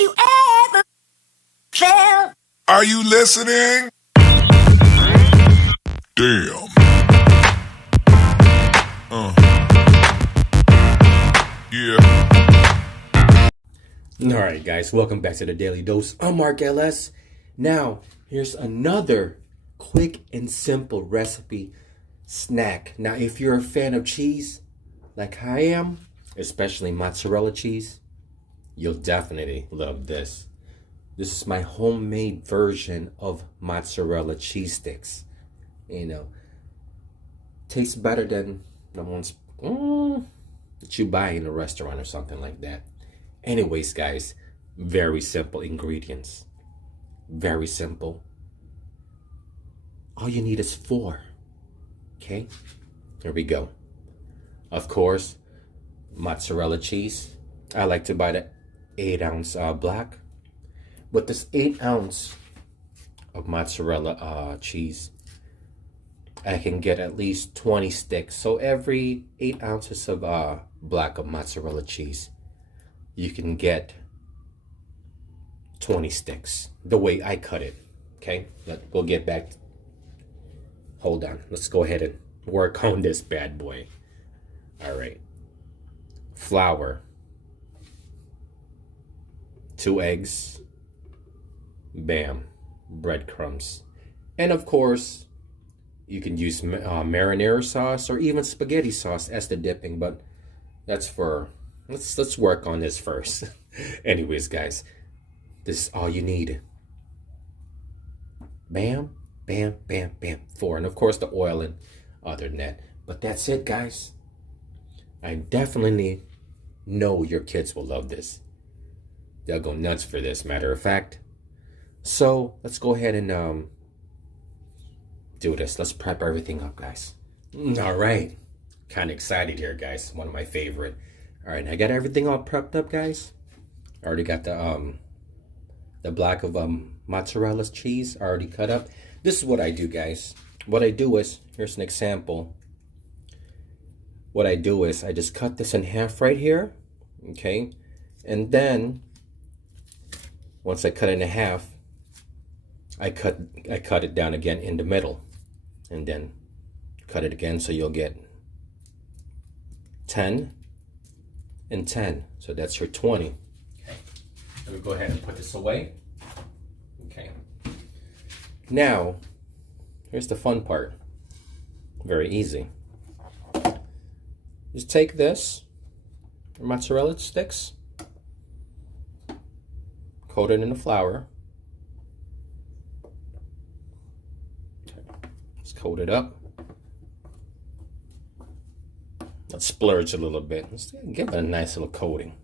you ever felt. Are you listening? Damn. Yeah. Alright guys, welcome back to the Daily Dose. I'm Mark LS. Now, here's another quick and simple recipe snack. Now, if you're a fan of cheese, like I am, especially mozzarella cheese, you'll definitely love this. This is my homemade version of mozzarella cheese sticks. You know, tastes better than the ones that you buy in a restaurant or something like that. Anyways, guys, very simple ingredients. Very simple. All you need is 4. Okay, here we go. Of course, mozzarella cheese. I like to buy the 8-ounce black. With this 8 ounce of mozzarella cheese, I can get at least 20 sticks. So every 8 ounces of black of mozzarella cheese, you can get 20 sticks, the way I cut it. Okay, we'll get back. Hold on, let's go ahead and work on this bad boy. All right, flour, 2 eggs, bam, breadcrumbs, and of course you can use marinara sauce or even spaghetti sauce as the dipping, but that's for let's work on this first. Anyways, guys, this is all you need. Bam, bam, bam, bam. 4, and of course the oil and other than that. But that's it, guys. I definitely know your kids will love this. They'll go nuts for this, matter of fact. So let's go ahead and do this. Let's prep everything up, guys. All right, kind of excited here, guys. One of my favorite. All right, I got everything all prepped up, guys. I already got the block of mozzarella cheese already cut up. This is what I do, guys. What I do is, here's an example. What I do is I just cut this in half right here, okay? And then once I cut it in half, I cut it down again in the middle, and then cut it again, so you'll get 10 and 10. So that's your 20. Okay. Let me go ahead and put this away. Okay. Now, here's the fun part. Very easy. Just take this, your mozzarella sticks, coat it in the flour. Okay. Just coat it up. Let's splurge a little bit. Let's give it a nice little coating.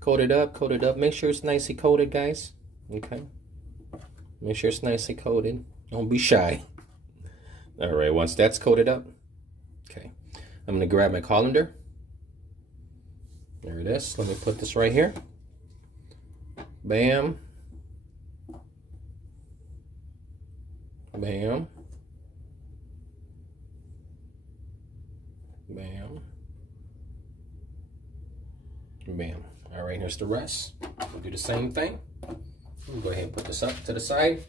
Coat it up, coat it up. Make sure it's nicely coated, guys. Okay. Make sure it's nicely coated. Don't be shy. All right, once that's coated up, okay, I'm gonna grab my colander. There it is. Let me put this right here. Bam. Bam. Bam. Bam. All right, here's the rest. We'll do the same thing. We'll go ahead and put this up to the side.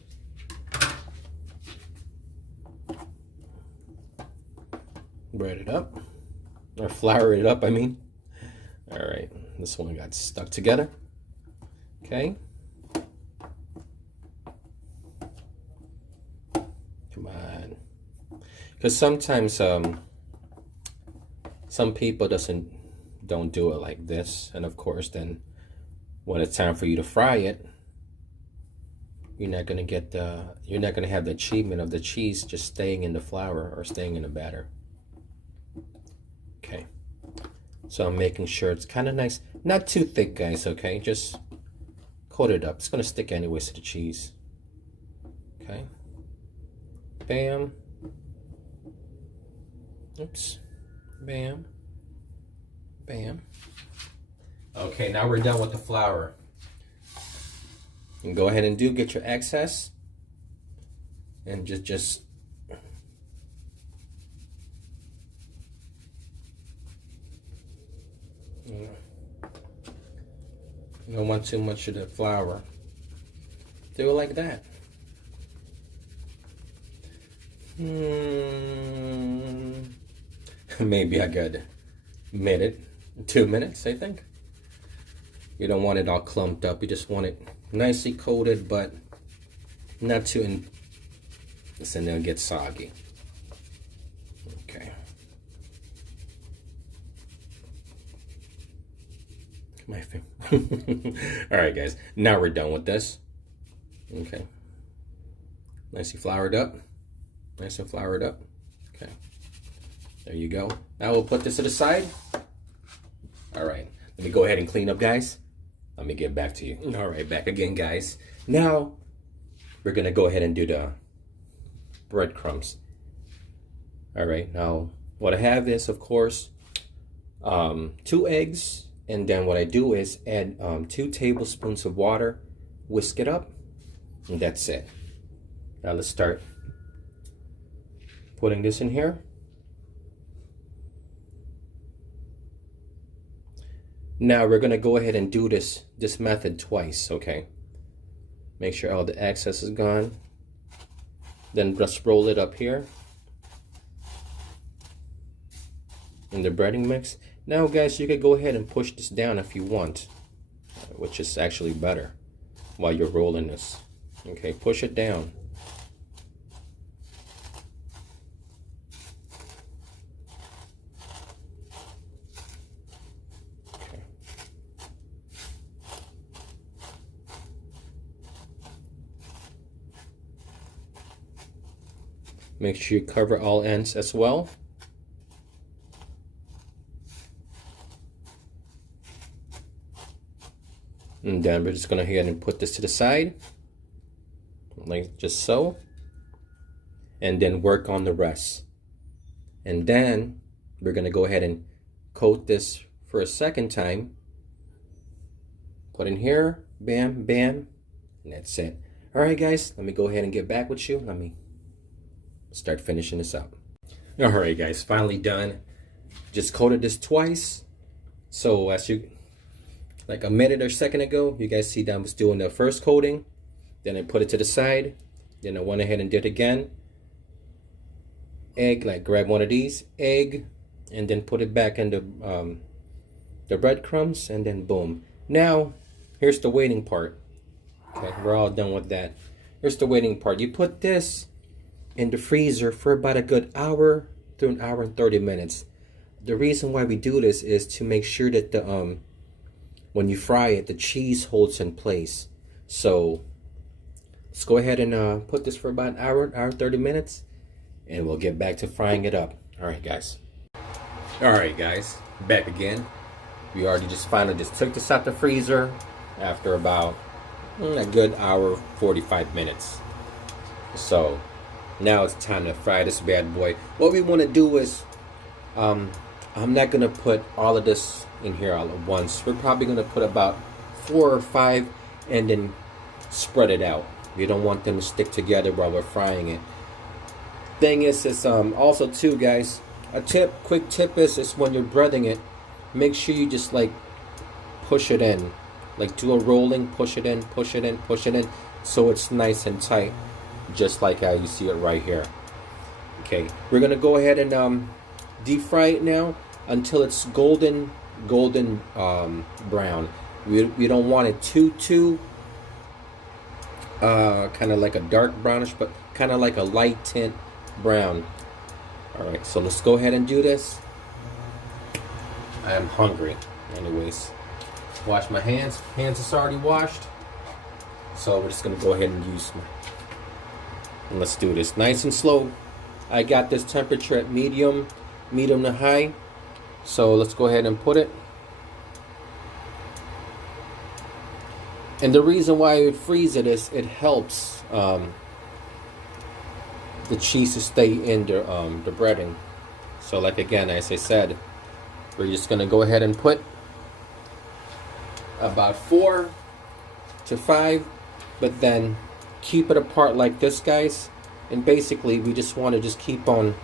Bread it up, or flour it up, I mean. All right, this one got stuck together. Okay. Come on. Because sometimes some people don't do it like this, and of course then when it's time for you to fry it, you're not gonna have the achievement of the cheese just staying in the flour or staying in the batter. Okay, so I'm making sure it's kind of nice, not too thick, guys. Okay, just coat it up. It's gonna stick anyways to the cheese. Okay, bam, oops, bam, bam. Okay, now we're done with the flour. You can go ahead and get your excess and just You don't want too much of the flour. Do it like that. Maybe a good minute, 2 minutes, I think. You don't want it all clumped up. You just want it nicely coated, but not too in. And they'll get soggy. Okay. My finger. All right, guys. Now we're done with this. Okay. Nicely floured up. Nice and floured up. Okay. There you go. Now we'll put this to the side. All right. Let me go ahead and clean up, guys. Let me get back to you. All right, back again, guys. Now we're gonna go ahead and do the breadcrumbs. All right. Now what I have is, of course, 2 eggs, and then what I do is add 2 tablespoons of water, whisk it up, and that's it. Now let's start putting this in here. Now we're gonna go ahead and do this method twice, okay? Make sure all the excess is gone. Then just roll it up here in the breading mix. Now guys, you could go ahead and push this down if you want, which is actually better while you're rolling this. Okay, push it down. Make sure you cover all ends as well. And then we're just gonna go ahead and put this to the side, like just so. And then work on the rest. And then we're gonna go ahead and coat this for a second time. Put in here, bam, bam, and that's it. All right, guys, let me go ahead and get back with you. Let me start finishing this up. All right, guys, finally done. Just coated this twice. So as you, like a minute or second ago, you guys see that I was doing the first coating. Then I put it to the side. Then I went ahead and did it again. Egg, like grab one of these, egg, and then put it back in the breadcrumbs, and then boom. Now, here's the waiting part. Okay, we're all done with that. Here's the waiting part. You put this in the freezer for about a good hour to an hour and 30 minutes. The reason why we do this is to make sure that the when you fry it, the cheese holds in place. So let's go ahead and put this for about an hour and 30 minutes, and we'll get back to frying it up. All right, guys. All right, guys, back again. We already just finally just took this out the freezer after about a good hour 45 minutes. So now it's time to fry this bad boy. What we want to do is, I'm not going to put all of this in here all at once. We're probably going to put about 4 or 5 and then spread it out. We don't want them to stick together while we're frying it. Thing is also too, guys, quick tip is when you're breading it, make sure you just like push it in. Like do a rolling, push it in, push it in, push it in, so it's nice and tight. Just like how you see it right here. Okay, we're gonna go ahead and deep fry it now until it's golden brown. We don't want it too kind of like a dark brownish, but kind of like a light tint brown. All right, so let's go ahead and do this. I am hungry. Anyways, wash my hands. Hands is already washed. So we're just gonna go ahead and use my. And let's do this nice and slow. I got this temperature at medium to high. So let's go ahead and put it. And the reason why we freeze it is it helps the cheese to stay in the breading. So like again, as I said, we're just gonna go ahead and put about 4 to 5, but then keep it apart like this, guys. And basically we just want to just keep on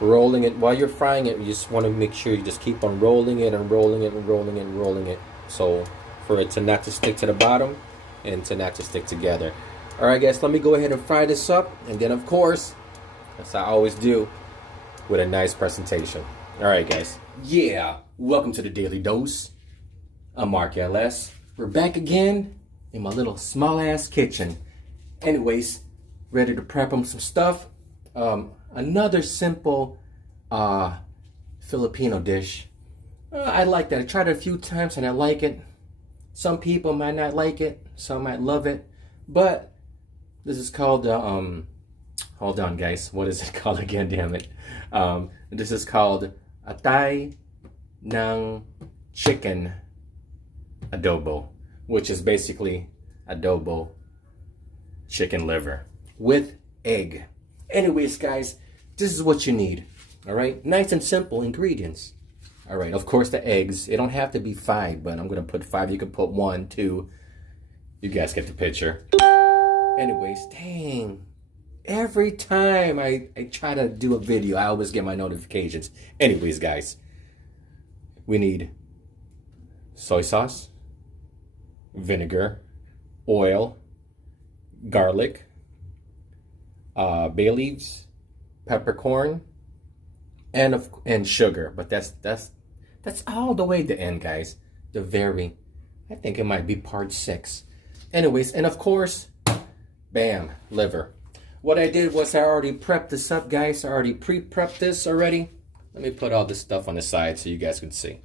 rolling it while you're frying it. You just want to make sure you just keep on rolling it and rolling it and rolling it and rolling it, so for it to not to stick to the bottom and to not to stick together. All right, guys, let me go ahead and fry this up, and then of course, as I always do, with a nice presentation. All right, guys. Yeah, welcome to the Daily Dose. I'm Mark LS. We're back again in my little small ass kitchen. Anyways, ready to prep them some stuff. Another simple Filipino dish. I like that. I tried it a few times and I like it. Some people might not like it. Some might love it. But this is called, hold on guys. What is it called again? Damn it. This is called atay ng chicken adobo, which is basically adobo chicken liver with egg. Anyways, guys, this is what you need. All right, nice and simple ingredients. All right, of course the eggs. It don't have to be 5, but I'm gonna put 5. You can put 1, 2. You guys get the picture. Anyways, dang. Every time I try to do a video, I always get my notifications. Anyways, guys, we need soy sauce, vinegar, oil, garlic, bay leaves, peppercorn, and sugar. But that's all the way to the end, guys. I think it might be part 6. Anyways, and of course, bam, liver. What I did was I already prepped this up, guys. I already pre-prepped this already. Let me put all this stuff on the side so you guys can see.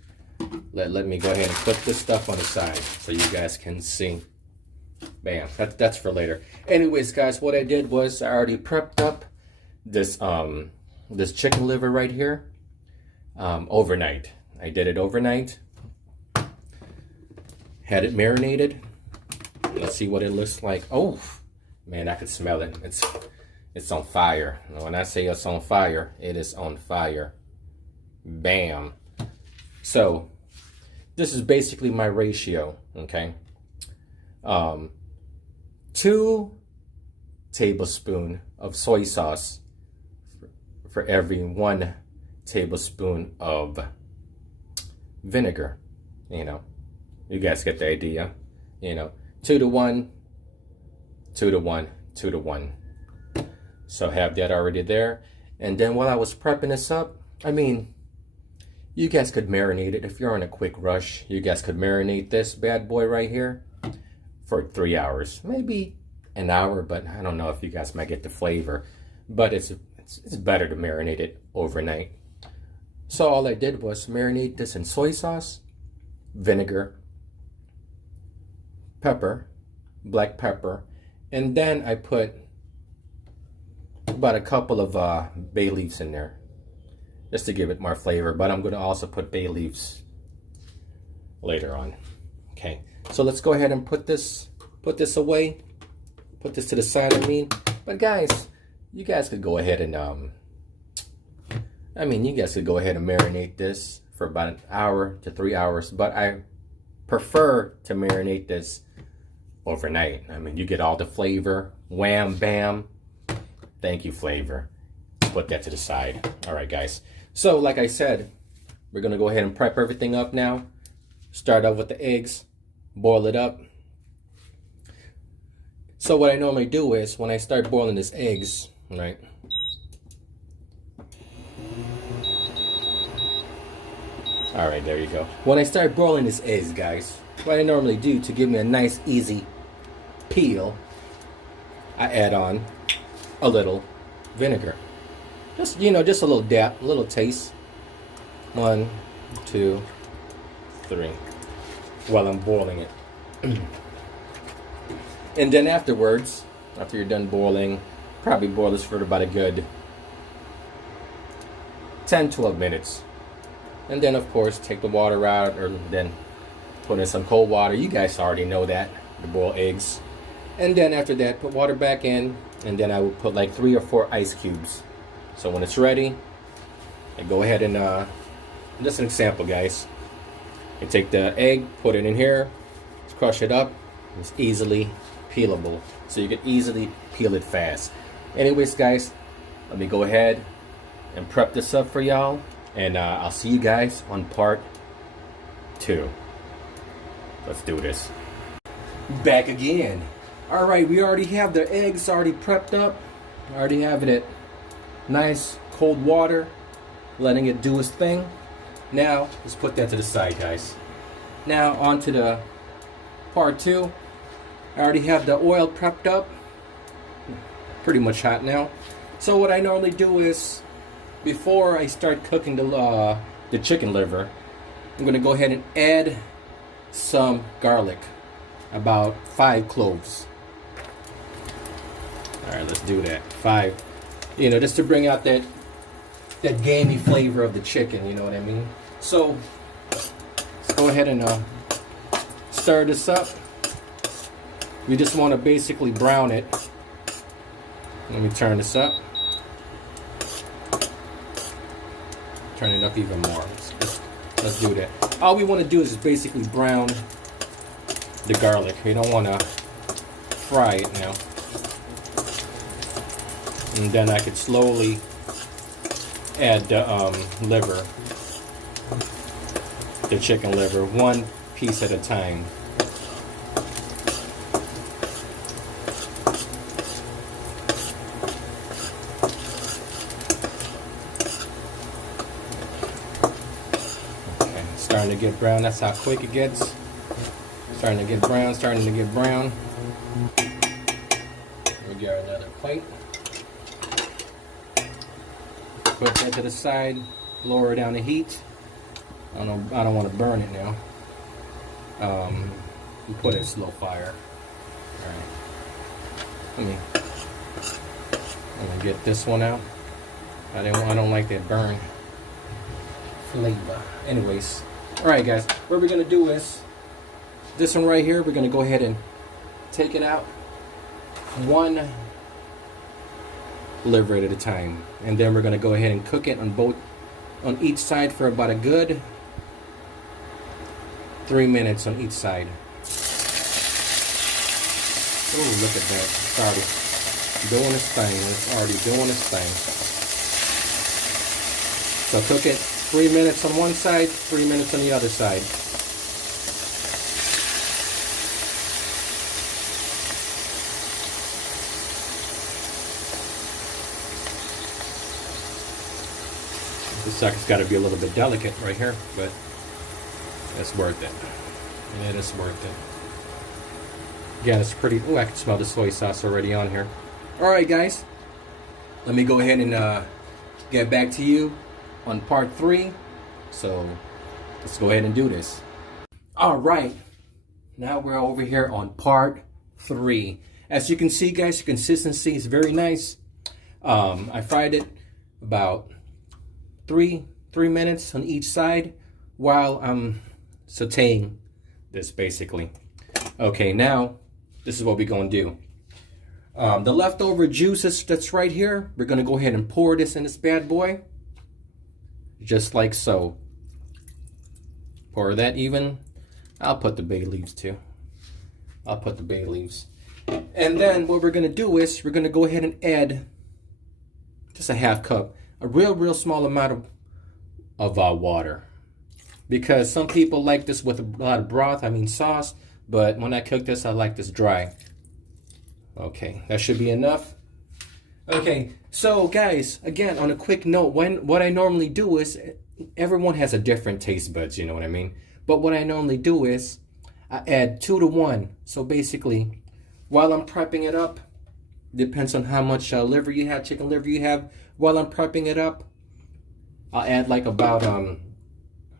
Let me go ahead and put this stuff on the side so you guys can see. Bam, that's for later. Anyways, guys, what I did was I already prepped up this this chicken liver right here overnight. I did it overnight. Had it marinated. Let's see what it looks like. Oh, man, I could smell it. It's on fire. When I say it's on fire, it is on fire. Bam. So this is basically my ratio, okay? 2 tablespoons of soy sauce for every 1 tablespoon of vinegar. You know, you guys get the idea. You know, 2 to 1, 2 to 1, 2 to 1. So have that already there. And then while I was prepping this up, I mean, you guys could marinate it. If you're in a quick rush, you guys could marinate this bad boy right here for 3 hours, maybe an hour, but I don't know if you guys might get the flavor. But it's better to marinate it overnight. So all I did was marinate this in soy sauce, vinegar, pepper, black pepper, and then I put about a couple of bay leaves in there just to give it more flavor, but I'm going to also put bay leaves later on. Okay, so let's go ahead and put this away, put this to the side. But guys, you guys could go ahead and you guys could go ahead and marinate this for about an hour to 3 hours, but I prefer to marinate this overnight. I mean, you get all the flavor. Wham, bam. Thank you, flavor. Put that to the side. All right, guys. So, like I said, we're going to go ahead and prep everything up now. Start off with the eggs. Boil it up. So, what I normally do is, when I start boiling these eggs, right? All right, there you go. When I start boiling these eggs, guys, what I normally do to give me a nice, easy peel, I add on a little vinegar. Just, you know, just a little dab, a little taste. 1, 2, 3. While I'm boiling it. And then afterwards, after you're done boiling, probably boil this for about a good 10-12 minutes. And then, of course, take the water out, or then put in some cold water. You guys already know that, to boil eggs. And then after that, put water back in, and then I will put like 3 or 4 ice cubes. So when it's ready, I go ahead and, just an example, guys. You take the egg, put it in here, crush it up. It's easily peelable, so you can easily peel it fast. Anyways, guys, let me go ahead and prep this up for y'all. And I'll see you guys on part 2. Let's do this. Back again. All right, we already have the eggs already prepped up. I already have it at nice cold water, letting it do its thing. Now, let's put that to the side, guys. Now, on to the part 2. I already have the oil prepped up. Pretty much hot now. So what I normally do is, before I start cooking the chicken liver, I'm going to go ahead and add some garlic. About 5 cloves. Alright, let's do that. 5. You know, just to bring out that gamey flavor of the chicken, you know what I mean? So, let's go ahead and stir this up. We just want to basically brown it. Let me turn this up. Turn it up even more. Let's do that. All we want to do is basically brown the garlic. We don't want to fry it now. And then I could slowly add the liver, the chicken liver, one piece at a time. Okay, starting to get brown. That's how quick it gets. Starting to get brown, starting to get brown. We get another plate. Put that to the side, lower down the heat. I don't want to burn it now. We put it in slow fire. Alright. Let me get this one out. I don't like that burn flavor. Anyways. Alright guys, what we're gonna do is this one right here, we're gonna go ahead and take it out. One liver at a time, and then we're going to go ahead and cook it on each side for about a good 3 minutes on each side. Oh, look at that. It's already doing its thing. It's already doing its thing. So cook it 3 minutes on one side, 3 minutes on the other side. This sucker's got to be a little bit delicate right here, but it's worth it. It is worth it. Again, it's pretty. Oh, I can smell the soy sauce already on here. Alright guys, let me go ahead and get back to you on part 3. So let's go ahead and do this. Alright, now we're over here on part 3. As you can see guys, the consistency is very nice. I fried it about 3 minutes on each side while I'm sauteing this basically. Okay, now this is what we're gonna do. The leftover juices that's right here, we're gonna go ahead and pour this in this bad boy, just like so. Pour that even. I'll put the bay leaves too. I'll put the bay leaves. And then what we're gonna do is we're gonna go ahead and add just a half cup, a real small amount of water, because some people like this with a lot of broth, I mean sauce, but when I cook this I like this dry. Okay, that should be enough. Okay, so guys, again, on a quick note, what I normally do is, everyone has a different taste buds, you know what I mean, but what I normally do is I add 2 to 1. So basically, while I'm prepping it up, depends on how much liver you have, chicken liver you have. While I'm prepping it up, I'll add like about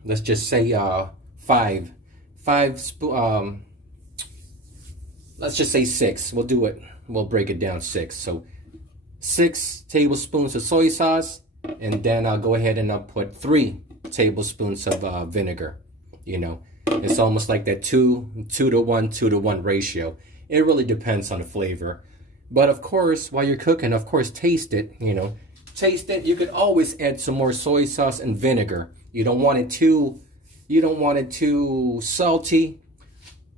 let's just say 5 spoon. Let's just say 6. We'll do it. We'll break it down 6. So 6 tablespoons of soy sauce, and then I'll go ahead and I'll put 3 tablespoons of vinegar. You know, it's almost like that 2 to 1 ratio. It really depends on the flavor. But of course, while you're cooking, of course, taste it, you know. Taste it. You could always add some more soy sauce and vinegar. You don't want it too salty.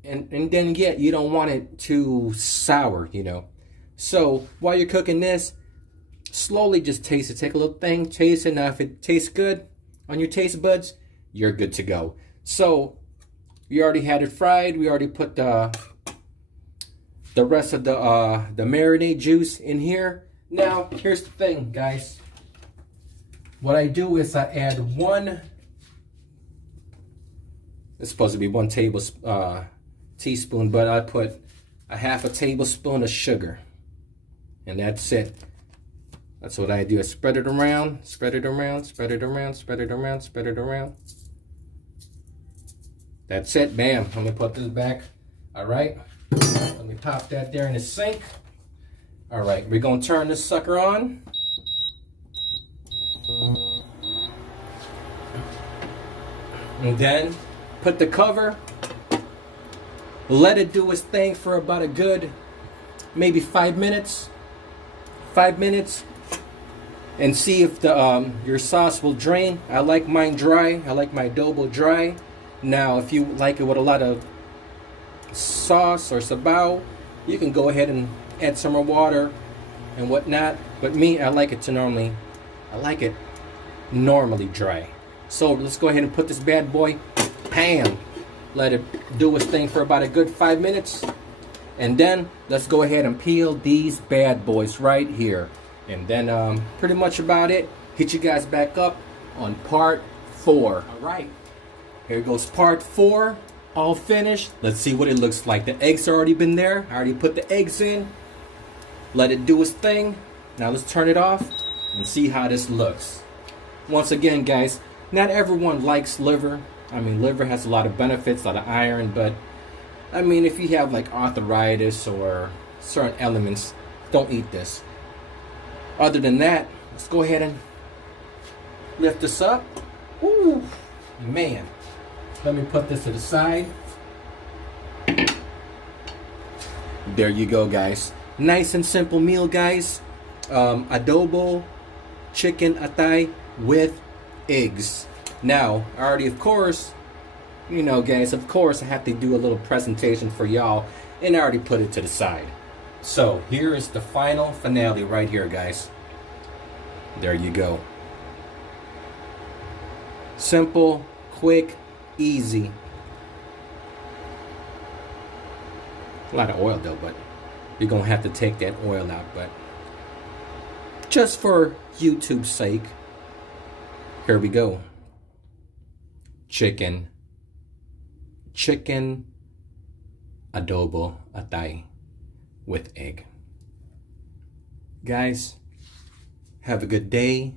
And then yet you don't want it too sour, you know. So while you're cooking this, slowly just taste it. Take a little thing, taste it. Now if it tastes good on your taste buds, you're good to go. So we already had it fried. We already put the rest of the marinade juice in here. Now here's the thing, guys. What I do is I add one. It's supposed to be 1 teaspoon, but I put a half a tablespoon of sugar, and that's it. That's what I do. I spread it around, spread it around, spread it around, spread it around, spread it around. That's it. Bam. I'm gonna put this back. All right. Let me pop that there in the sink. All right. We're gonna turn this sucker on. And then put the cover. Let it do its thing for about a good, maybe 5 minutes. 5 minutes. And see if the your sauce will drain. I like mine dry. I like my adobo dry. Now, if you like it with a lot of sauce or sabaw, you can go ahead and add some more water and whatnot. But me, I like it normally dry. So let's go ahead and put this bad boy, bam, let it do its thing for about a good 5 minutes. And then let's go ahead and peel these bad boys right here. And then pretty much about it. Hit you guys back up on part 4. All right, here goes part 4, all finished. Let's see what it looks like. The eggs already been there. I already put the eggs in. Let it do its thing. Now let's turn it off and see how this looks. Once again, guys, not everyone likes liver. I mean, liver has a lot of benefits, a lot of iron, but I mean, if you have like arthritis or certain elements, don't eat this. Other than that, let's go ahead and lift this up. Ooh, man. Let me put this to the side. There you go, guys. Nice and simple meal, guys. Adobo chicken atay with eggs. Now, I already, of course, you know, guys, of course, I have to do a little presentation for y'all, and I already put it to the side. So here is the final finale right here, guys. There you go. Simple, quick, easy. A lot of oil though, but you're gonna have to take that oil out. But just for YouTube's sake, here we go. Chicken adobo atay with egg. Guys, have a good day,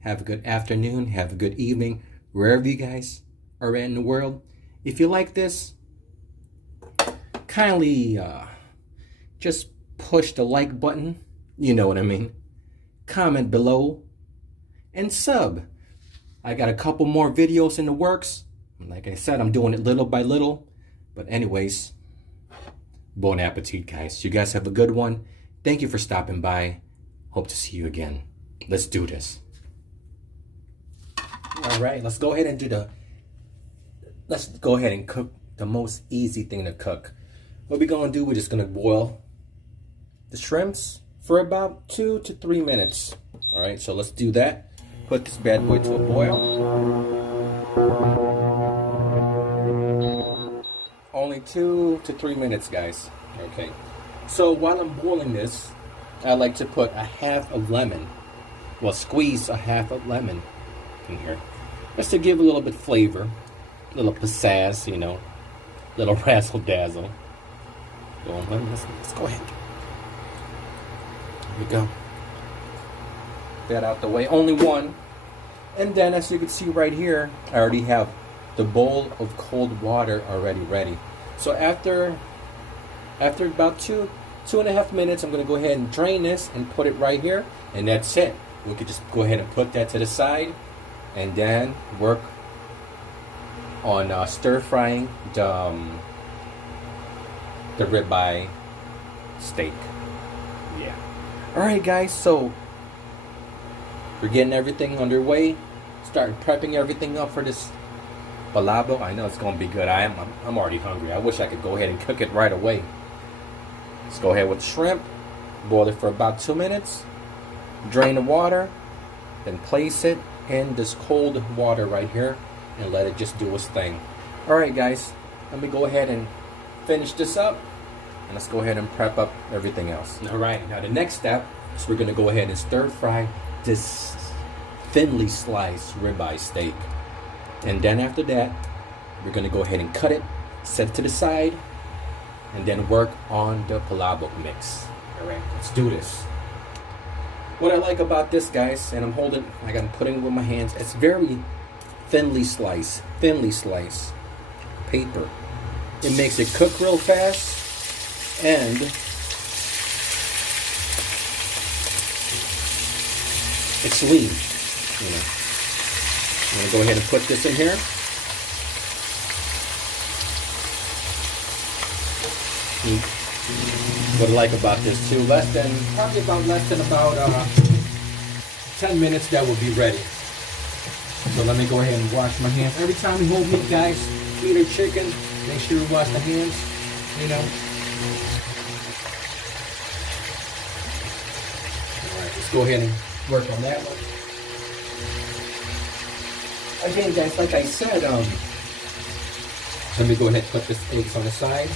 have a good afternoon, have a good evening, wherever you guys are at in the world. If you like this, kindly just push the like button, you know what I mean. Comment below and sub. I got a couple more videos in the works. Like I said, I'm doing it little by little. But anyways, bon appetit, guys. You guys have a good one. Thank you for stopping by. Hope to see you again. Let's do this. All right, let's go ahead and cook the most easy thing to cook. What we're gonna do, we're just gonna boil the shrimps for about 2 to 3 minutes. All right, so let's do that. Put this bad boy to a boil. Only 2 to 3 minutes, guys. Okay. So while I'm boiling this, I like to put a half a lemon. Well, squeeze a half a lemon in here, just to give a little bit flavor, a little pizzazz, you know, a little razzle dazzle. Let's go ahead. Here we go. That out the way. Only one. And then, as you can see right here, I already have the bowl of cold water already ready. So after about 2.5 minutes, I'm going to go ahead and drain this and put it right here, and that's it. We could just go ahead and put that to the side, and then work on stir frying the ribeye steak. Yeah. All right, guys. So we're getting everything underway. Starting prepping everything up for this palabok. I know it's gonna be good. I'm already hungry. I wish I could go ahead and cook it right away. Let's go ahead with the shrimp. Boil it for about 2 minutes. Drain the water, then place it in this cold water right here and let it just do its thing. Alright guys, let me go ahead and finish this up, and let's go ahead and prep up everything else. Alright, now the next step is we're going to go ahead and stir fry this thinly sliced ribeye steak. And then after that, we're going to go ahead and cut it, set it to the side, and then work on the palabok mix. Alright, let's do this. What I like about this, guys, and I'm putting it with my hands, it's very thinly sliced paper. It makes it cook real fast, and it's lean, you know. I'm gonna go ahead and put this in here. What I like about this too, less than about 10 minutes, that will be ready. So let me go ahead and wash my hands. Every time you hold meat, guys, meat or chicken, make sure you wash the hands, you know. Alright, let's go ahead and work on that one. Again, guys, like I said, let me go ahead and put this eggs on the side.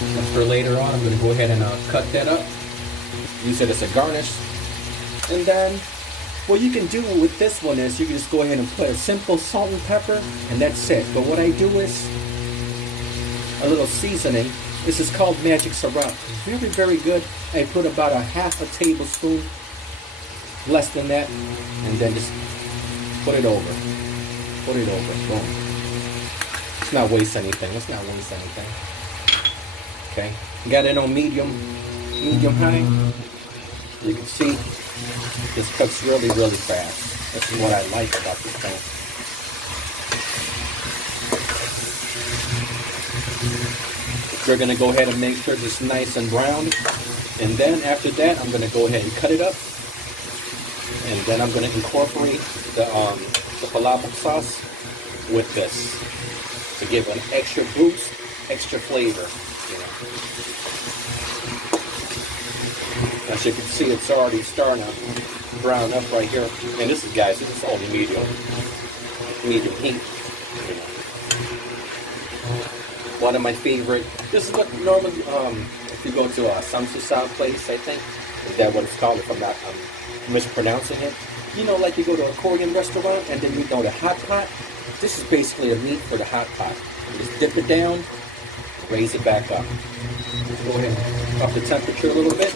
And for later on, I'm going to go ahead and cut that up. Use it as a garnish. And then, what you can do with this one is you can just go ahead and put a simple salt and pepper, and that's it. But what I do is a little seasoning. This is called magic syrup. Very, very good. I put about a half a tablespoon, less than that, and then just put it over. Put it over. Boom. Let's not waste anything. Okay. Got it on medium high. You can see this cooks really, really fast. This is what I like about this thing. We're going to go ahead and make sure it's nice and brown. And then after that, I'm going to go ahead and cut it up. And then I'm going to incorporate the palabok sauce with this to give an extra boost, extra flavor. You know. As you can see, it's already starting to brown up right here. And this is, guys, this is only medium heat. You know. One of my favorite. This is what normally, if you go to a samsusa place, I think, is that what it's called? If I'm not mispronouncing it. You know, like you go to a Korean restaurant and then you know the hot pot. This is basically a meat for the hot pot. You just dip it down, raise it back up. Go ahead and up the temperature a little bit.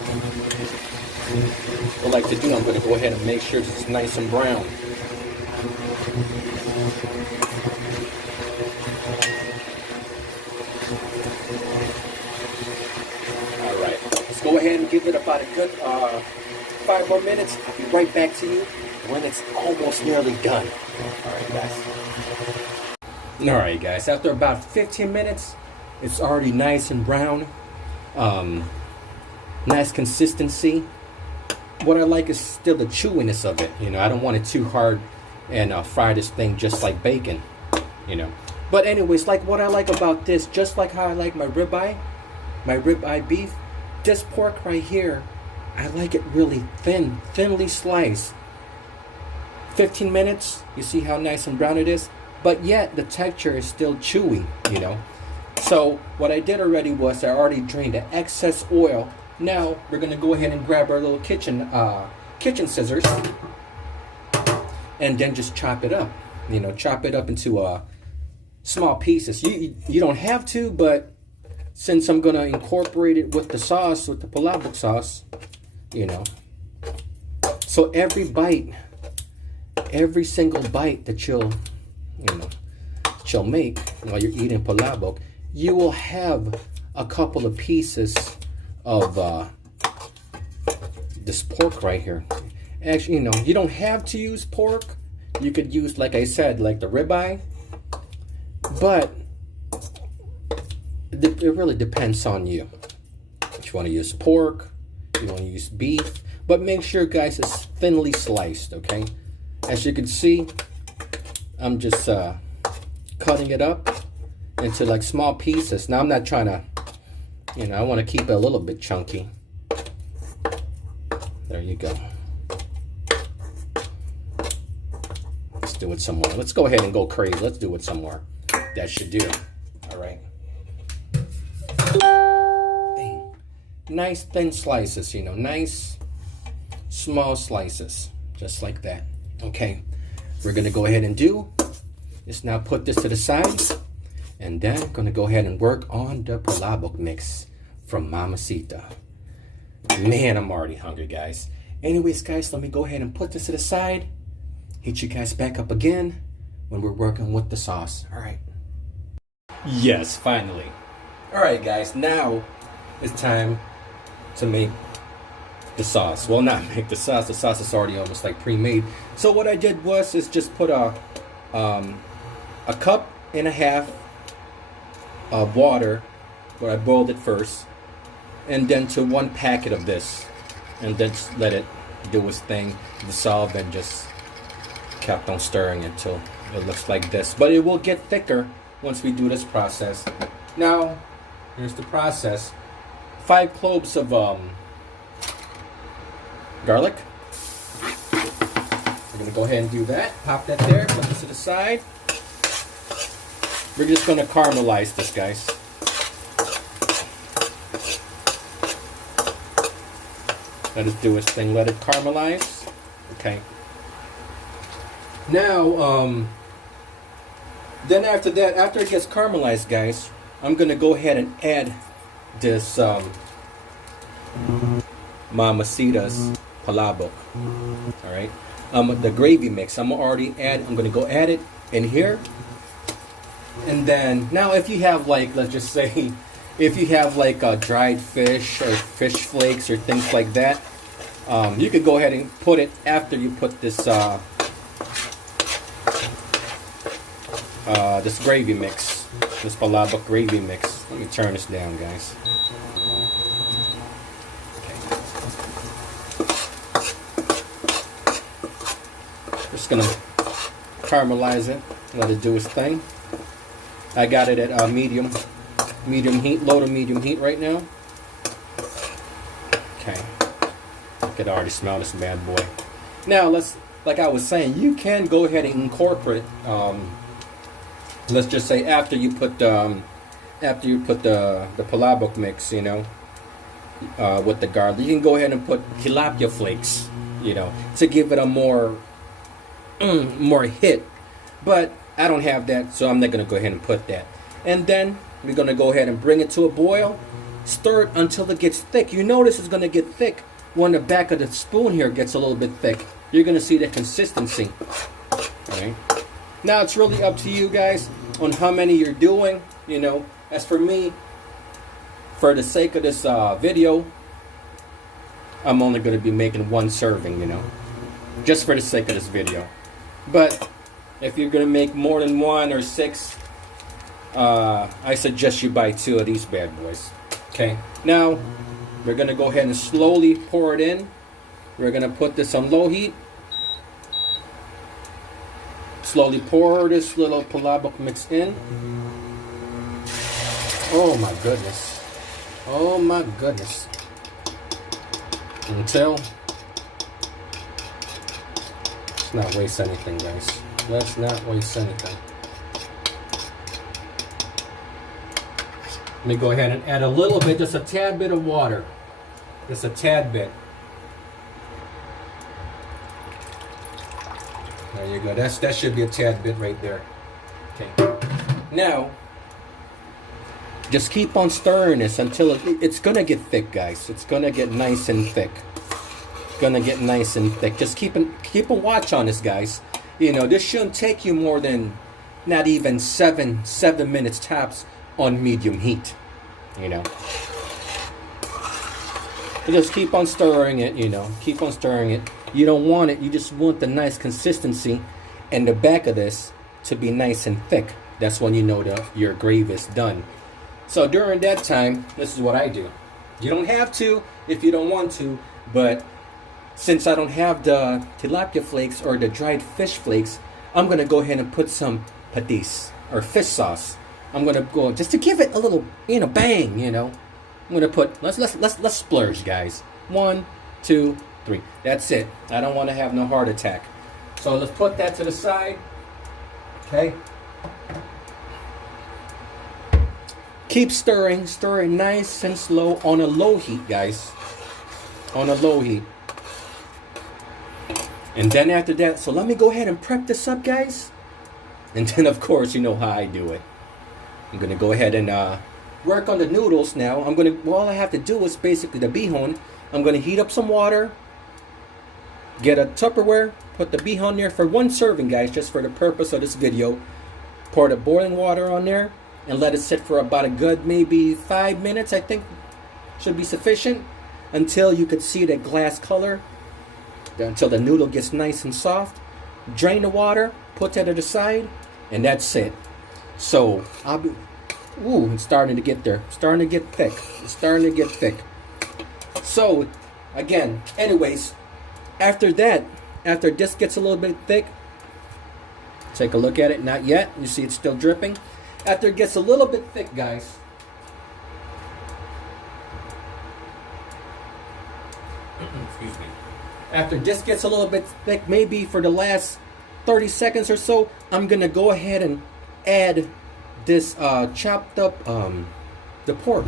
What I like to do, I'm going to go ahead and make sure it's nice and brown. Alright, let's go ahead and give it about a good 5 more minutes. I'll be right back to you when it's almost nearly done. Alright guys, after about 15 minutes, it's already nice and brown. Nice consistency. What I like is still the chewiness of it. You know, I don't want it too hard and fry this thing just like bacon. You know. But anyways, like what I like about this, just like how I like my ribeye beef, this pork right here, I like it really thinly sliced. 15 minutes, you see how nice and brown it is? But yet, the texture is still chewy, you know? So, what I did already was I already drained the excess oil. Now, we're going to go ahead and grab our little kitchen scissors and then just chop it up. You know, chop it up into small pieces. You don't have to, but since I'm going to incorporate it with the sauce, with the palabok sauce, you know. So every single bite that you'll make while you're eating palabok, you will have a couple of pieces of this pork right here. Actually, you know, you don't have to use pork. You could use, like I said, like the ribeye. But it really depends on you. If you want to use pork, you want to use beef. But make sure, guys, it's thinly sliced, okay? As you can see, I'm just cutting it up into like small pieces. Now, I'm not trying to, you know, I want to keep it a little bit chunky. There you go. Let's do it some more. Let's go ahead and go crazy. Let's do it some more. That should do. All right. Dang. Nice thin slices, you know, nice small slices, just like that. Okay. We're gonna go ahead and do is now put this to the side, and then I'm gonna go ahead and work on the palabok mix from Mamacita. Man, I'm already hungry, guys. Anyways, guys, let me go ahead and put this to the side. Hit you guys back up again when we're working with the sauce. All right. Yes, finally. All right, guys, now it's time to make the sauce. Well, not make the sauce. The sauce is already almost like pre-made. So what I did was just put a cup and a half of water, where I boiled it first, and then to 1 packet of this, and then just let it do its thing, dissolve, and just kept on stirring until it looks like this. But it will get thicker once we do this process. Now, here's the process. 5 cloves of garlic. We're gonna go ahead and do that. Pop that there, put this to the side. We're just gonna caramelize this, guys. Let it do its thing, let it caramelize. Okay. Now, then after that, after it gets caramelized, guys, I'm gonna go ahead and add this Mamacita's palabok. All right, the gravy mix. I'm gonna go add it in here, and then now if you have like, let's just say, if you have like dried fish or fish flakes or things like that, you could go ahead and put it after you put this this gravy mix, this palabok gravy mix. Let me turn this down, guys. Okay. Just gonna caramelize it, let it do its thing. I got it at medium heat, low to medium heat right now. Okay. I could already smell this bad boy. Now like I was saying, you can go ahead and incorporate. Let's just say after you put the palabok mix, you know, with the garlic, you can go ahead and put tilapia flakes, you know, to give it a more hit. But I don't have that, so I'm not gonna go ahead and put that. And then we're gonna go ahead and bring it to a boil, stir it until it gets thick. You notice it's gonna get thick when the back of the spoon here gets a little bit thick. You're gonna see the consistency. Okay. Now it's really up to you guys on how many you're doing. You know, as for me, for the sake of this video, I'm only going to be making 1 serving, you know, just for the sake of this video. But if you're going to make more than 1 or 6, I suggest you buy 2 of these bad boys. Okay, now we're going to go ahead and slowly pour it in. We're going to put this on low heat. Slowly pour this little palabok mix in. Oh my goodness. Oh my goodness. Until, let's not waste anything, guys. Let's not waste anything. Let me go ahead and add a little bit, just a tad bit of water. Just a tad bit. There you go. That should be a tad bit right there. Okay. Now, just keep on stirring this until it's gonna get thick, guys. It's gonna get nice and thick. It's gonna get nice and thick. Just keep a watch on this, guys. You know, this shouldn't take you more than not even seven minutes tops on medium heat. You know. So just keep on stirring it. You know, keep on stirring it. You don't want it. You just want the nice consistency and the back of this to be nice and thick. That's when you know your gravy is done. So during that time, this is what I do. You don't have to if you don't want to, but since I don't have the tilapia flakes or the dried fish flakes, I'm gonna go ahead and put some patis or fish sauce. I'm gonna go just to give it a little, you know, bang. You know, I'm gonna put let's splurge, guys. 1, 2, 3. That's it. I don't want to have no heart attack. So let's put that to the side. Okay. Keep stirring. Stir it nice and slow on a low heat, guys. On a low heat. And then after that, so let me go ahead and prep this up, guys. And then, of course, you know how I do it. I'm going to go ahead and work on the noodles now. All I have to do is basically the bihon. I'm going to heat up some water. Get a Tupperware. Put the bihon there for 1 serving, guys, just for the purpose of this video. Pour the boiling water on there. And let it sit for about a good maybe 5 minutes, I think. Should be sufficient. Until you could see the glass color. Until the noodle gets nice and soft. Drain the water. Put that to the side. And that's it. So, it's starting to get there. Starting to get thick. It's starting to get thick. So, again, anyways, after that, after this gets a little bit thick, take a look at it. Not yet. You see it's still dripping. After it gets a little bit thick, guys, excuse me. After this gets a little bit thick, maybe for the last 30 seconds or so, I'm going to go ahead and add this chopped up the pork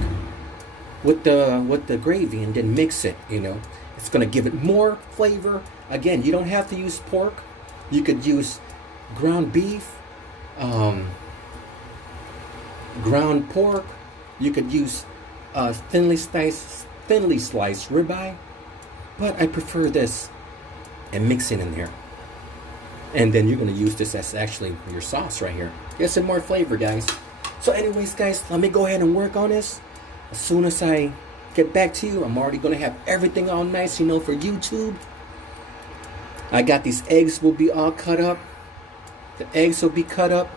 with the gravy and then mix it, you know. It's going to give it more flavor. Again, you don't have to use pork. You could use ground beef, ground pork. You could use thinly sliced ribeye. But I prefer this and mix it in there. And then you're going to use this as actually your sauce right here. Get some more flavor, guys. So anyways, guys, let me go ahead and work on this. As soon as I get back to you, I'm already going to have everything all nice, you know, for YouTube. I got these eggs will be all cut up. The eggs will be cut up.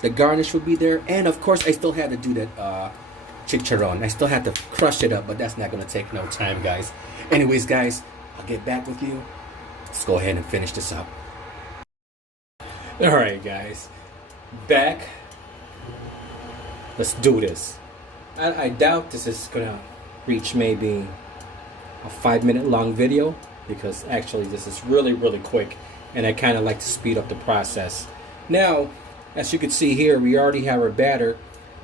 The garnish will be there. And, of course, I still had to do that chicharron. I still had to crush it up, but that's not going to take no time, guys. Anyways, guys, I'll get back with you. Let's go ahead and finish this up. Alright, guys, back. Let's do this. I doubt this is gonna reach maybe a 5-minute long video, because actually this is really quick, and I kind of like to speed up the process. Now, as you can see here, we already have our batter.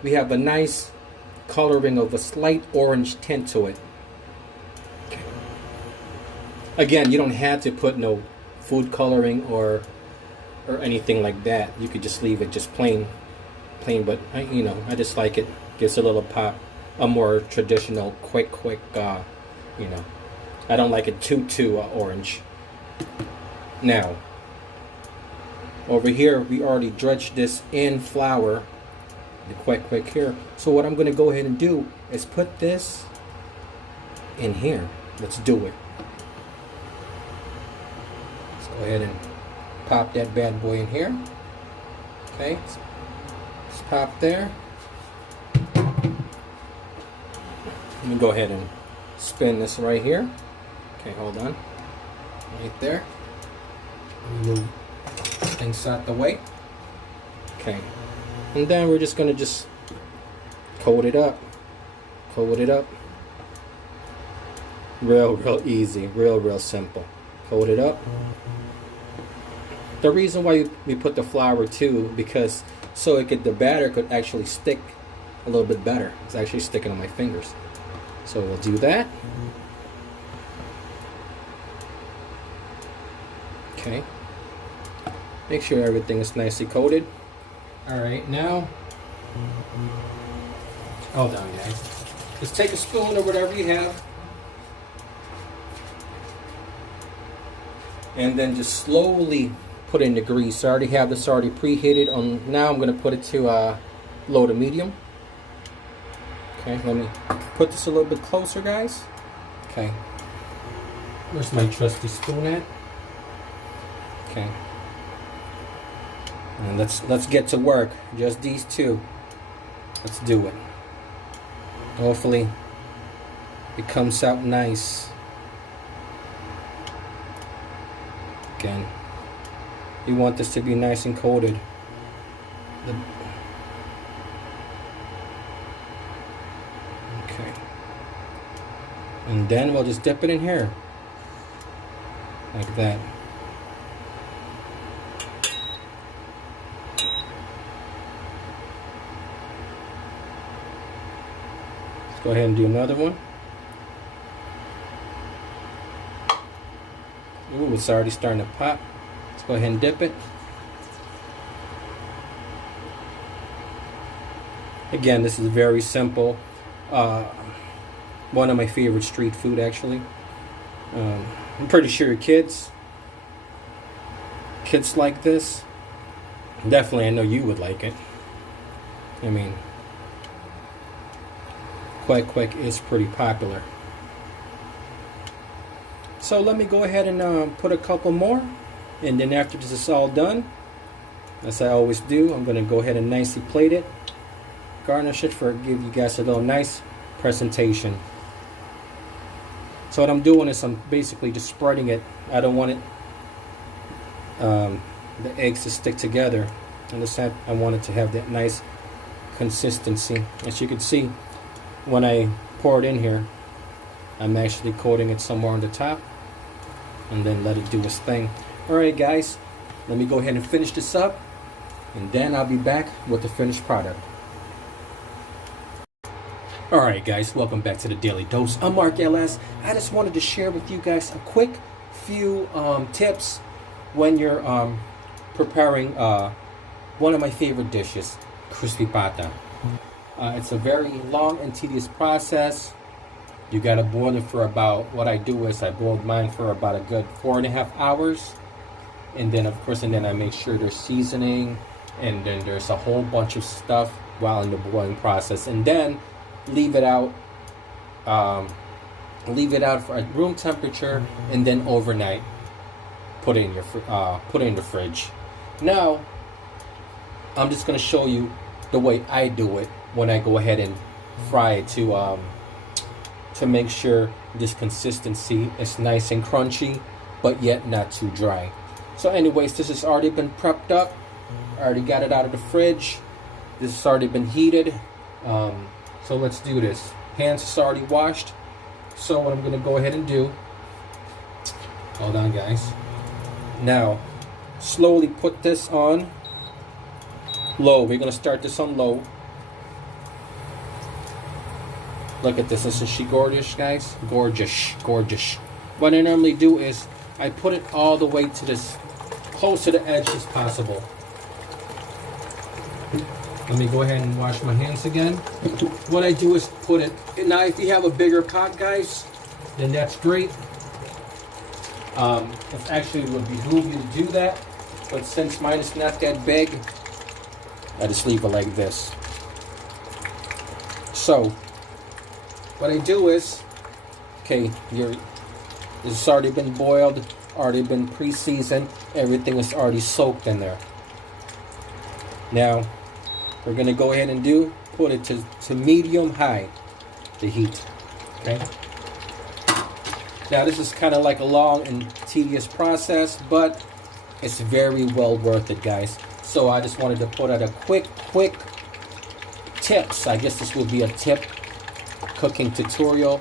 We have a nice coloring of a slight orange tint to it. Okay. Again, you don't have to put no food coloring or anything like that. You could just leave it just plain, but I just like it. Gives a little pop, a more traditional quick I don't like it too orange. Now over here we already dredged this in flour, the quick here. So what I'm going to go ahead and do is put this in here. Let's do it. Let's go ahead and pop that bad boy in here. Okay, let's pop there. Let me go ahead and spin this right here. Okay, hold on. Right there. Move things out the way. Okay, and then we're just gonna coat it up. Coat it up. Real easy. Real simple. Coat it up. The reason why we put the flour too, because so the batter could actually stick a little bit better. It's actually sticking on my fingers. So we'll do that. Okay. Make sure everything is nicely coated. Alright, now, hold on, guys. Just take a spoon or whatever you have, and then just slowly put in the grease. I already have this already preheated on. Now I'm going to put it to low to medium. Okay, let me put this a little bit closer, guys. Okay, where's my trusty spoon at? Okay, and let's get to work. Just these two. Let's do it. Hopefully it comes out nice. Again, you want this to be nice and coated. Okay. And then we'll just dip it in here. like that. Let's go ahead and do another one. Ooh, it's already starting to pop. Let's go ahead and dip it. Again, this is very simple. One of my favorite street food, actually. I'm pretty sure kids like this. Definitely, I know you would like it. I mean, quick is pretty popular. So let me go ahead and put a couple more, and then after this is all done, as I always do, I'm going to go ahead and nicely plate it, garnish it for give you guys a little nice presentation. So what I'm doing is I'm basically just spreading it. I don't want it the eggs to stick together. I want it to have that nice consistency. As you can see, when I pour it in here, I'm actually coating it somewhere on the top and then let it do its thing. Alright guys, let me go ahead and finish this up, and then I'll be back with the finished product. Alright guys, welcome back to the Daily Dose. I'm Mark LS. I just wanted to share with you guys a quick few tips when you're preparing one of my favorite dishes, crispy pata. It's a very long and tedious process. You gotta boil it for about, what I do is I boiled mine for about a good 4.5 hours. And then of course, I make sure there's seasoning, and then there's a whole bunch of stuff while in the boiling process. And then leave it out for at room temperature, and then overnight put it in the fridge. Now I'm just gonna show you the way I do it when I go ahead and fry it to make sure this consistency is nice and crunchy, but yet not too dry. So anyways, this has already been prepped up. I already got it out of the fridge. This has already been heated. So let's do this. Hands is already washed. So what I'm gonna go ahead and do, hold on guys. Now, slowly put this on low. We're gonna start this on low. Look at this. Isn't she gorgeous, guys? Gorgeous. What I normally do is I put it all the way to this, close to the edge as possible. Let me go ahead and wash my hands again. What I do is put it, now if you have a bigger pot, guys, then that's great. It actually would behoove you to do that. But since mine is not that big, I just leave it like this. So, what I do is, okay, this has already been boiled, already been pre-seasoned, everything is already soaked in there. Now, we're gonna go ahead and put it to medium high, the heat, okay? Now this is kind of like a long and tedious process, but it's very well worth it, guys. So I just wanted to put out a quick tips. I guess this will be a tip cooking tutorial.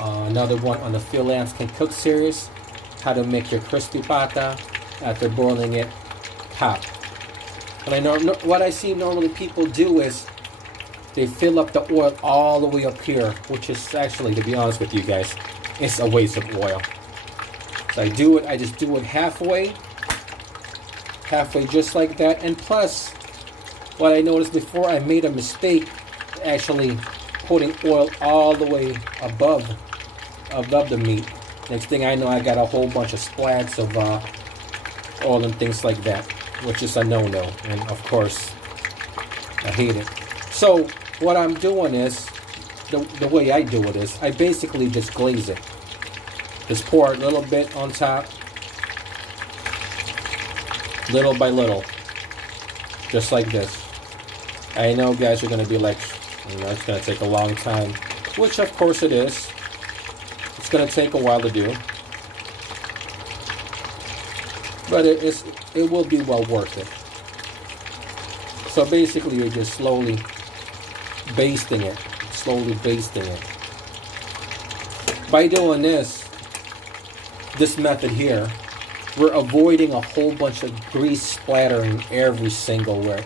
Another one on the Phil Lance Can Cook series. How to make your crispy pata after boiling it pop. But I know what I see normally people do is they fill up the oil all the way up here, which is actually, to be honest with you guys, it's a waste of oil. So I just do it halfway just like that. And plus, what I noticed before, I made a mistake actually putting oil all the way above the meat. Next thing I know, I got a whole bunch of splats of oil and things like that, which is a no-no, and of course I hate it. So what I'm doing is, the way I do it is, I basically just glaze it. Just pour a little bit on top, little by little, just like this. I know guys are going to be like, it's going to take a long time, which of course it is. It's going to take a while to do, but it will be well worth it. So basically you're just slowly basting it. By doing this, this method here, we're avoiding a whole bunch of grease splattering everywhere.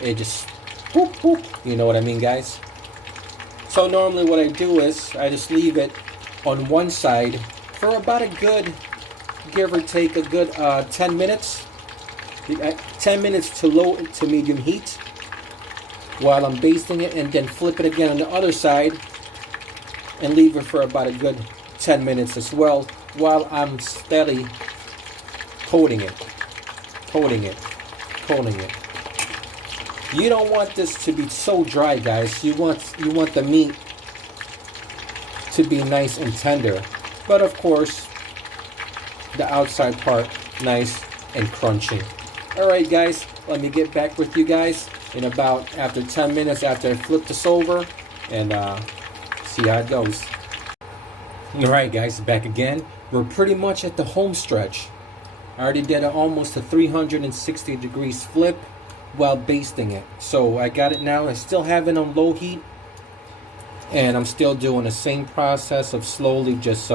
It just whoop, whoop. You know what I mean, guys? So normally what I do is I just leave it on one side for about a good, give or take a good 10 minutes. 10 minutes to low to medium heat while I'm basting it, and then flip it again on the other side and leave it for about a good 10 minutes as well while I'm steadily coating it. You don't want this to be so dry, guys. You want the meat to be nice and tender, but of course the outside part nice and crunchy. Alright guys, let me get back with you guys in about after 10 minutes after I flip this over and see how it goes. Alright guys, back again. We're pretty much at the home stretch. I already did almost a 360 degrees flip while basting it. So I got it now. I still have it on low heat, and I'm still doing the same process of slowly just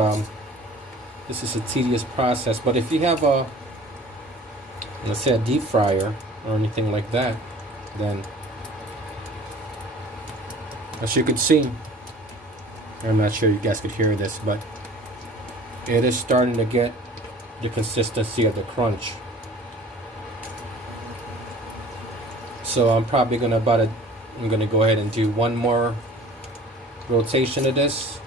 this is a tedious process, but if you have a, let's say, a deep fryer or anything like that, then as you can see, I'm not sure you guys could hear this, but it is starting to get the consistency of the crunch. So I'm probably gonna go ahead and do one more rotation of this.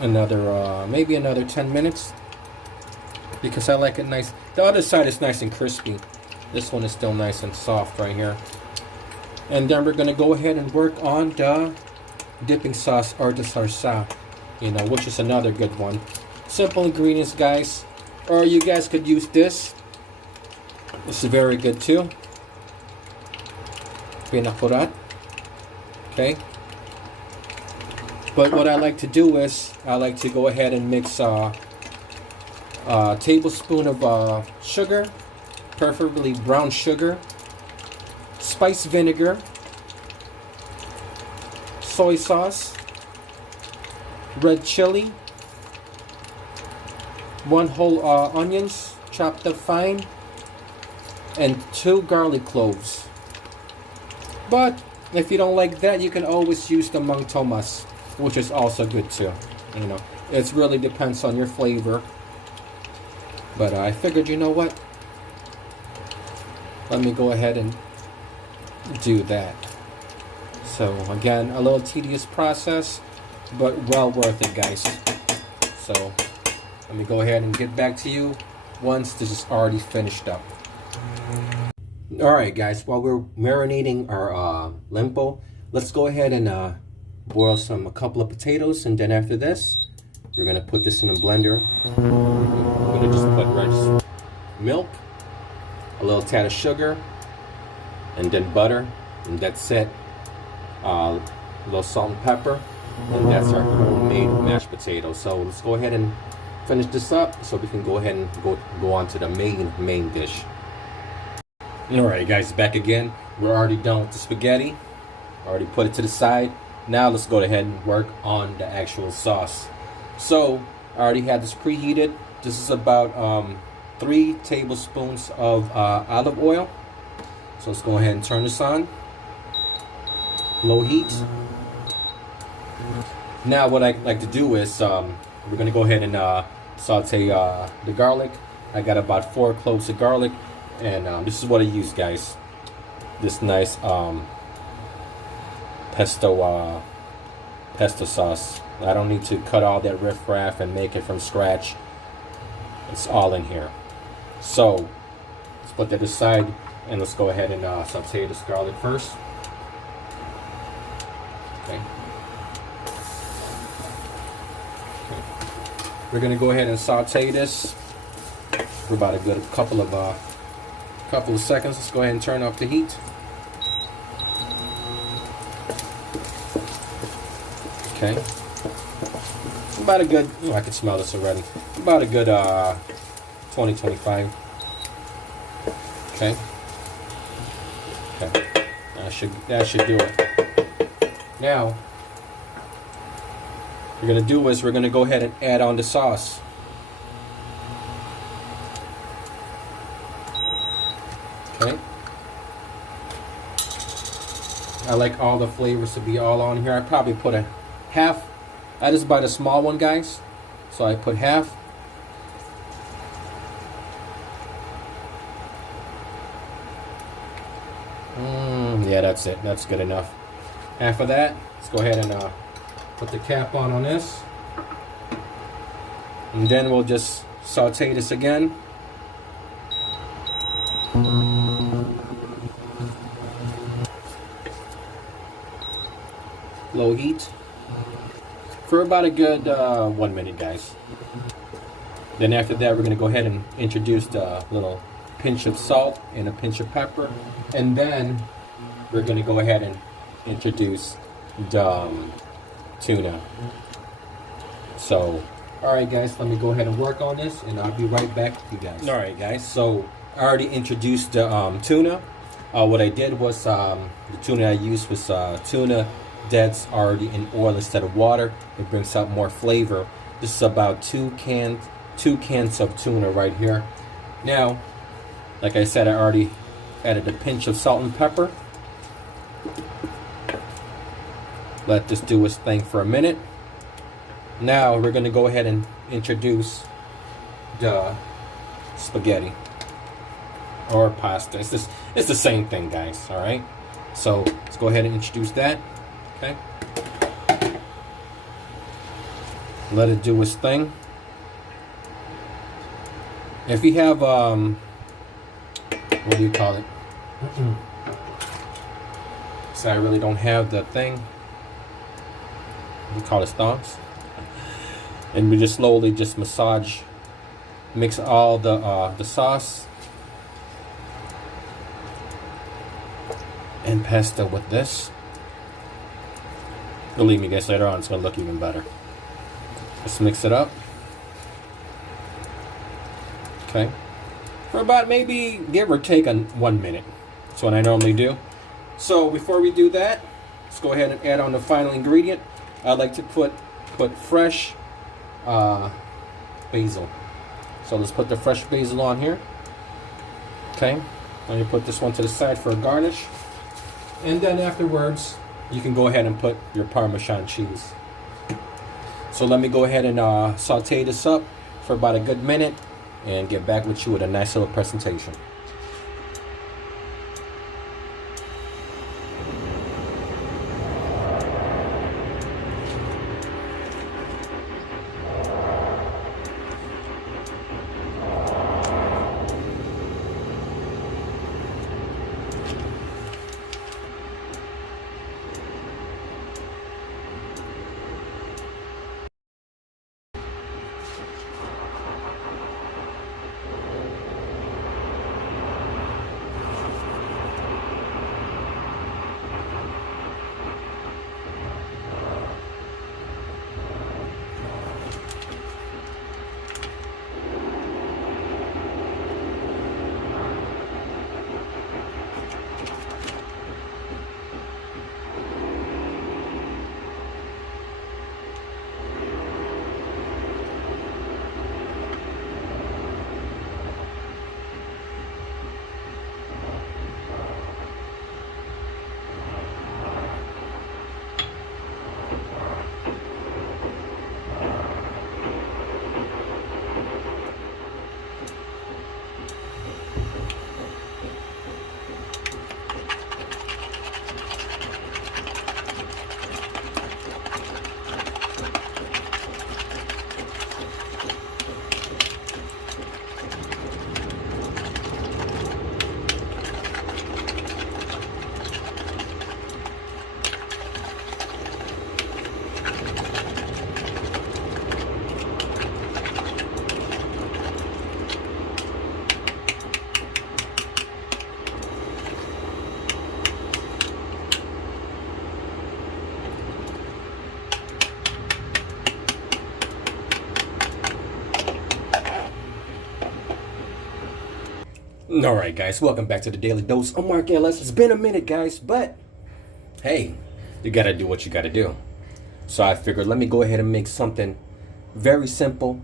Another maybe another 10 minutes, because I like it nice. The other side is nice and crispy. This one is still nice and soft right here. And then we're gonna go ahead and work on the dipping sauce, or the salsa, which is another good one. Simple ingredients, guys. Or you guys could use this. This is very good too. Pinakurat. Okay. But what I like to do is I like to go ahead and mix a tablespoon of sugar, preferably brown sugar, spice vinegar, soy sauce, red chili, 1 whole onions chopped up fine, and 2 garlic cloves. But if you don't like that, you can always use the mang tomas, which is also good too. It really depends on your flavor. But I figured, you know what? Let me go ahead and do that. So again, a little tedious process, but well worth it, guys. So let me go ahead and get back to you once this is already finished up. Alright guys, while we're marinating our limpo, let's go ahead and boil a couple of potatoes, and then after this, we're gonna put this in a blender. We're gonna just put rice, milk, a little tad of sugar, and then butter, and that's it. A little salt and pepper, and that's our homemade mashed potatoes. So let's go ahead and finish this up so we can go ahead and go on to the main dish. Alright guys, back again. We're already done with the spaghetti. Already put it to the side. Now let's go ahead and work on the actual sauce. So I already had this preheated. This is about 3 tablespoons of olive oil. So let's go ahead and turn this on. Low heat. Now what I like to do is we're going to go ahead and saute the garlic. I got about 4 cloves of garlic, and this is what I use, guys. This nice pesto sauce. I don't need to cut all that riffraff and make it from scratch. It's all in here. So let's put that aside, and let's go ahead and saute this garlic first. Okay. We're gonna go ahead and saute this for about a good couple of seconds. Let's go ahead and turn off the heat. Okay. About a good, I can smell this already. About a good 20-25. Okay. Okay. That should do it. Now, what we're gonna do is we're gonna go ahead and add on the sauce. Okay. I like all the flavors to be all on here. I probably put a half. I just buy the small one, guys. So I put half. Yeah, that's it. That's good enough. Half of that. Let's go ahead and put the cap on this. And then we'll just saute this again. Low heat for about a good 1 minute, guys. Then after that, we're going to go ahead and introduce the little pinch of salt and a pinch of pepper, and then we're going to go ahead and introduce the tuna. So, all right, guys, let me go ahead and work on this, and I'll be right back with you guys. All right, guys. So I already introduced the tuna. What I did was the tuna I used was tuna that's already in oil instead of water. It brings out more flavor. This is about two cans of tuna right here. Now, like I said, I already added a pinch of salt and pepper. Let this do its thing for a minute. Now we're going to go ahead and introduce the spaghetti or pasta. It's the same thing, guys. All right. So let's go ahead and introduce that. Okay. Let it do its thing. If you have what do you call it? So I really don't have the thing. We call it thongs. And we just slowly just massage, mix all the sauce and pesto with this. Believe me, guys, later on it's gonna look even better. Let's mix it up. Okay. For about maybe give or take 1 minute. That's what I normally do. So before we do that, let's go ahead and add on the final ingredient. I like to put fresh basil. So let's put the fresh basil on here. Okay. Let me put this one to the side for a garnish. And then afterwards, you can go ahead and put your Parmesan cheese. So let me go ahead and saute this up for about a good minute and get back with you with a nice little presentation. Alright, guys, welcome back to the Daily Dose. I'm Mark LS. It's been a minute, guys, but hey, you gotta do what you gotta do. So I figured, let me go ahead and make something very simple,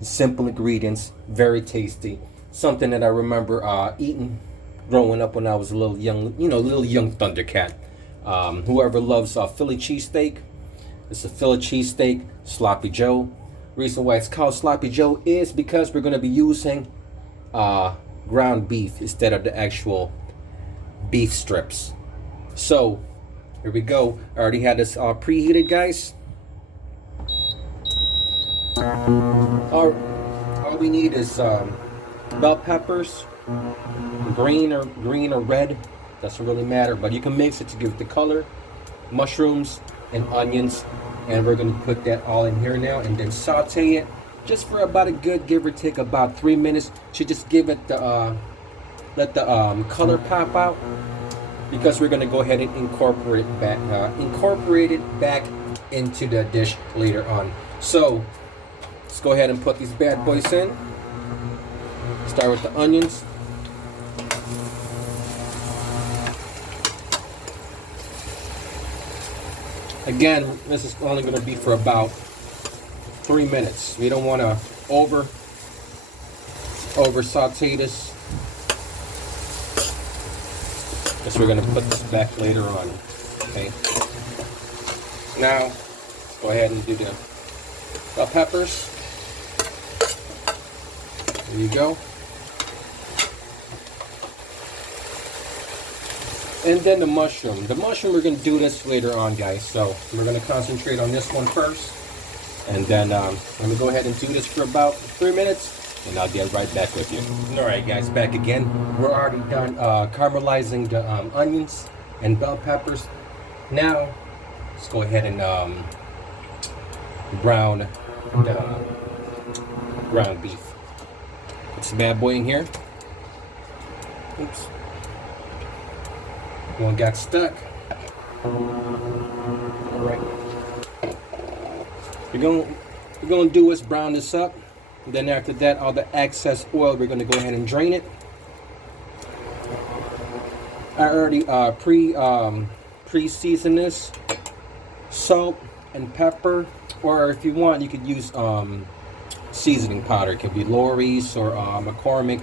simple ingredients, very tasty. Something that I remember eating growing up when I was a little young, little young Thundercat. Whoever loves Philly cheesesteak, it's a Philly cheesesteak, Sloppy Joe. Reason why it's called Sloppy Joe is because we're gonna be using ground beef instead of the actual beef strips. So here we go. I already had this preheated, guys. All we need is bell peppers, green or red. Doesn't really matter, but you can mix it to give it the color. Mushrooms and onions, and we're gonna put that all in here now, and then saute it just for about a good, give or take, about 3 minutes. Should just give it the let the color pop out, because we're gonna go ahead and incorporate it back into the dish later on. So let's go ahead and put these bad boys in. Start with the onions. Again, this is only going to be for about 3 minutes. We don't want to over saute this, because we're going to put this back later on. Okay. Now, go ahead and do the bell peppers. There you go. And then the mushroom. The mushroom, we're going to do this later on, guys. So we're going to concentrate on this one first. And then let me go ahead and do this for about 3 minutes, and I'll get right back with you. Alright, guys, back again. We're already done caramelizing the onions and bell peppers. Now, let's go ahead and brown the ground beef. Put this bad boy in here. Oops. One got stuck. Alright. We're gonna do is brown this up. And then after that, all the excess oil, we're gonna go ahead and drain it. I already pre-seasoned this. Salt and pepper. Or if you want, you could use seasoning powder. It could be Lawry's or McCormick.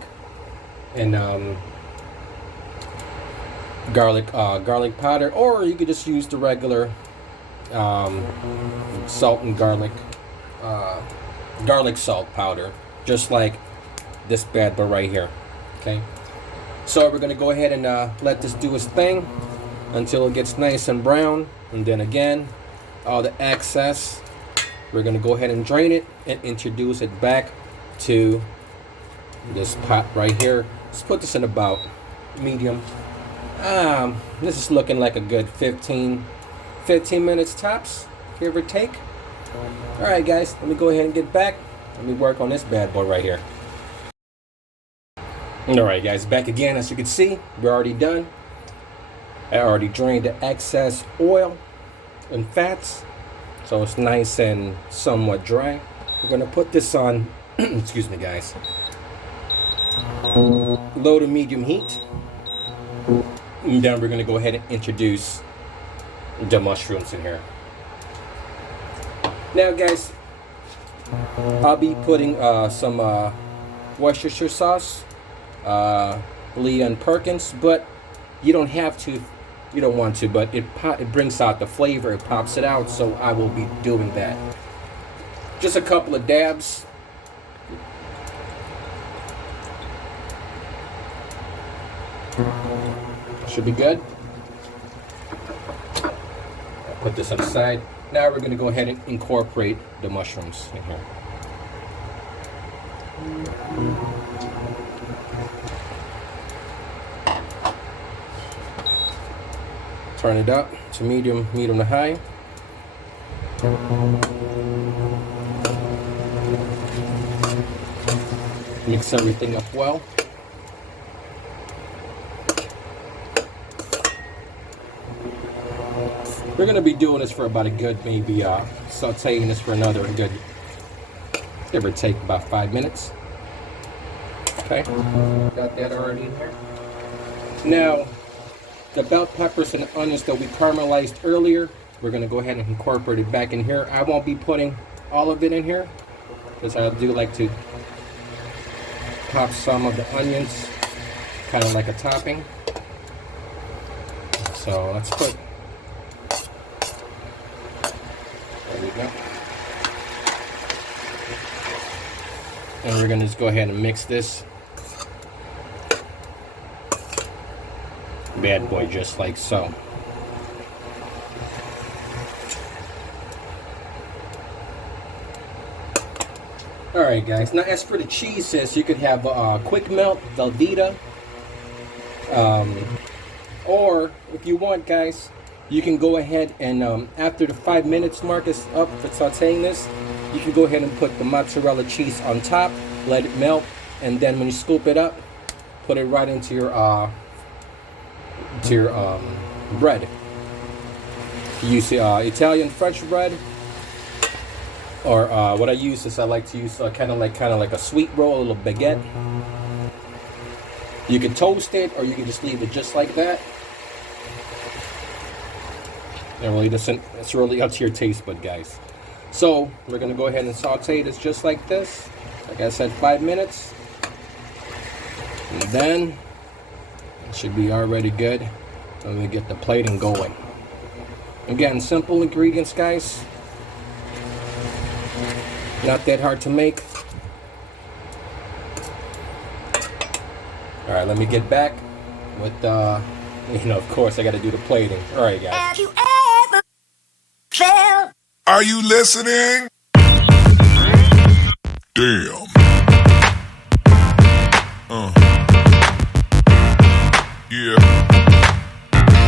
And garlic powder, or you could just use the regular salt and garlic salt powder, just like this bad boy right here. Okay, so we're gonna go ahead and let this do its thing until it gets nice and brown, and then again, all the excess, we're gonna go ahead and drain it and introduce it back to this pot right here. Let's put this in about medium. This is looking like a good 15 minutes tops, give or take. Alright, guys, let me go ahead and get back. Let me work on this bad boy right here. Alright, guys, back again. As you can see, we're already done. I already drained the excess oil and fats, so it's nice and somewhat dry. We're gonna put this on excuse me, guys, low to medium heat. And then we're going to go ahead and introduce the mushrooms in here. Now, guys, I'll be putting some Worcestershire sauce, Lee and Perkins, but you don't have to, you don't want to, but it brings out the flavor, it pops it out, so I will be doing that. Just a couple of dabs. Should be good. I'll put this on the side. Now we're going to go ahead and incorporate the mushrooms in here. Turn it up to medium to high. Mix everything up well. We're going to be doing this for about a good, maybe sauteing this for another good, give or take, about 5 minutes. Okay, got that already in here. Now, the bell peppers and onions that we caramelized earlier, we're gonna go ahead and incorporate it back in here. I won't be putting all of it in here because I do like to pop some of the onions, kind of like a topping. So let's put, there we go. And we're gonna just go ahead and mix this bad boy just like so. Alright guys, now as for the cheeses, you could have quick melt, Velveeta, or if you want guys, you can go ahead and after the 5 minutes mark is up for sauteing this, you can go ahead and put the mozzarella cheese on top, let it melt, and then when you scoop it up, put it right into your bread. If you use Italian French bread, or what I use is I like to use kind of like a sweet roll, a little baguette. You can toast it, or you can just leave it just like that. It really doesn't. It's really up to your taste bud, guys. So we're gonna go ahead and saute this just like this. Like I said, 5 minutes, and then it should be already good. Let me get the plating going. Again, simple ingredients, guys. Not that hard to make. All right, let me get back with of course I got to do the plating. All right, guys. Have you ever felt? Are you listening? Damn. Yeah.